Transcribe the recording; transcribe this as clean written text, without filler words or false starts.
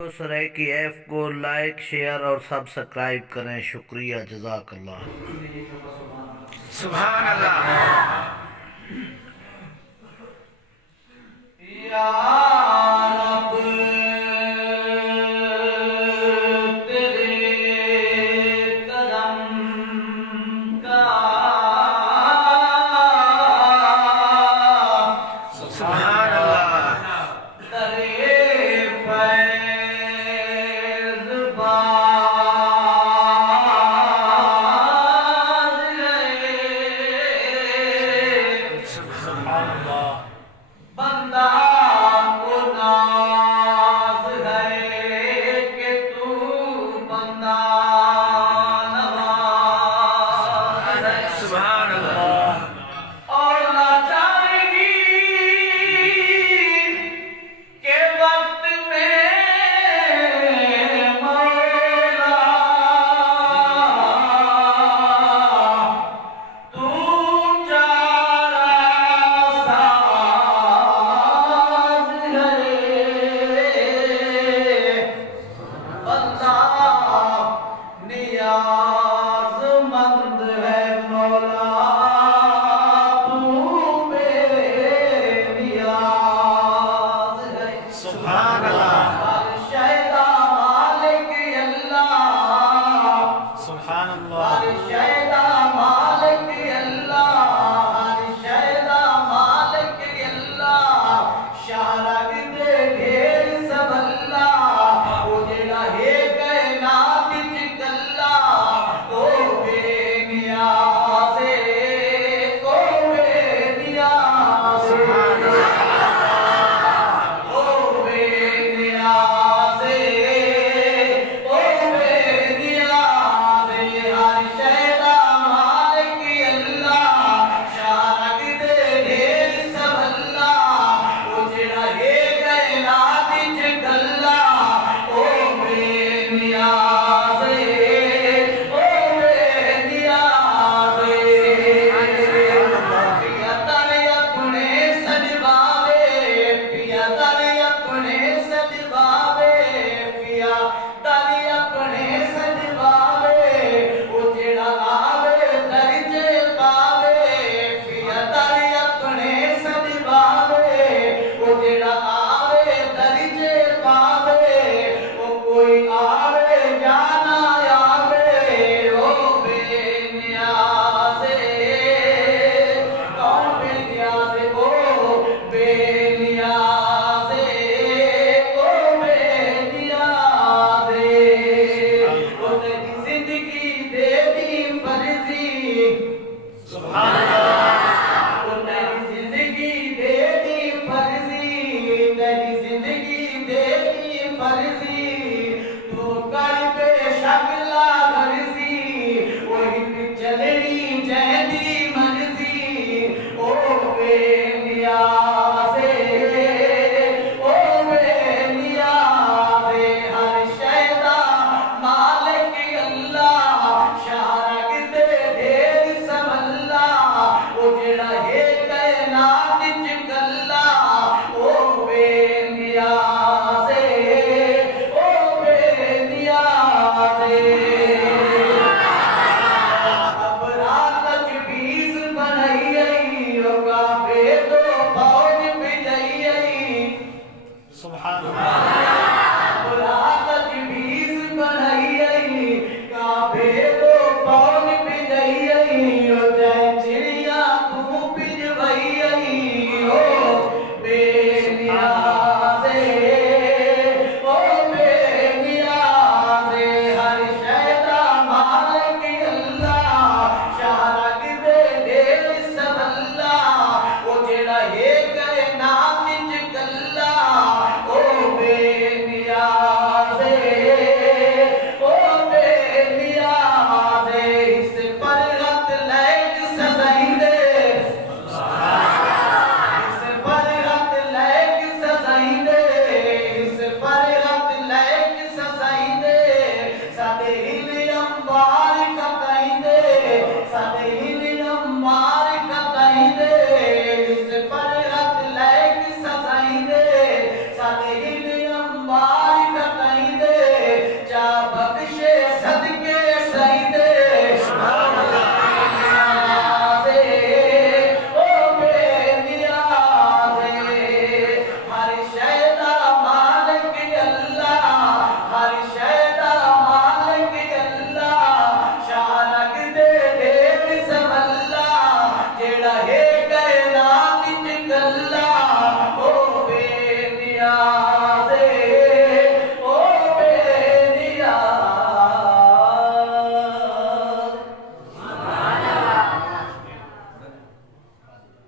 सराय की ऐप को like share और सब्सक्राइब करें। शुक्रिया, जज़ाकल्लाह। सुभान अल्लाह। या रब तेरे कदम का सुभान अल्लाह। तेरे फैज़ बाज़ है। सुभान अल्लाह। बंदा को नाज है कि तू बंदा नवाज है। सुभान अल्लाह। और लाचारगी के वक्त में मौला तू चारा साज है। बंदा नियाज़मंद है मौला तू बेनियाज़ है। सुभान अल्लाह। हर शैदा मालिक अल्लाह, सुभान अल्लाह। हर शैदा मालिक अल्लाह, हर शैदा मालिक अल्लाह। शाहराग दे ढेर सब अल्लाह, ओ जेड़ा है कायनात विच गल्ला। ओ बेनियाज़ है, ओ बेनियाज़ है। ओ बेनियाज़ है, ओ बेनियाज़ है। हर शैदा मालिक अल्लाह, शाहराग दे ढेर सब अल्लाह। ओ जेड़ा है कायनात विच गल्ला। ओ बेनियाज़ है, ओ बेनियाज़ है। पिया तारे अपने सजवावे, पिया तारे अपने सजवावे, पिया तारे अपने सजवावे। ओ जेड़ा आवे दर्जे पावे, पिया तारे अपने सजवावे। ओ जेड़ा आवे दर्जे पावे। ओ कोई आवे या ना आवे, ओ बेनियाज़ है। कौन बेनियाज़ है? ओ बेनियाज़ है, ओ बेनियाज़ है। ओ तेरी जिंदगी दे दी फर्जी, सुभान अल्लाह। ओ तेरी जिंदगी दे दी फर्जी, तेरी जिंदगी दे दी फर्जी।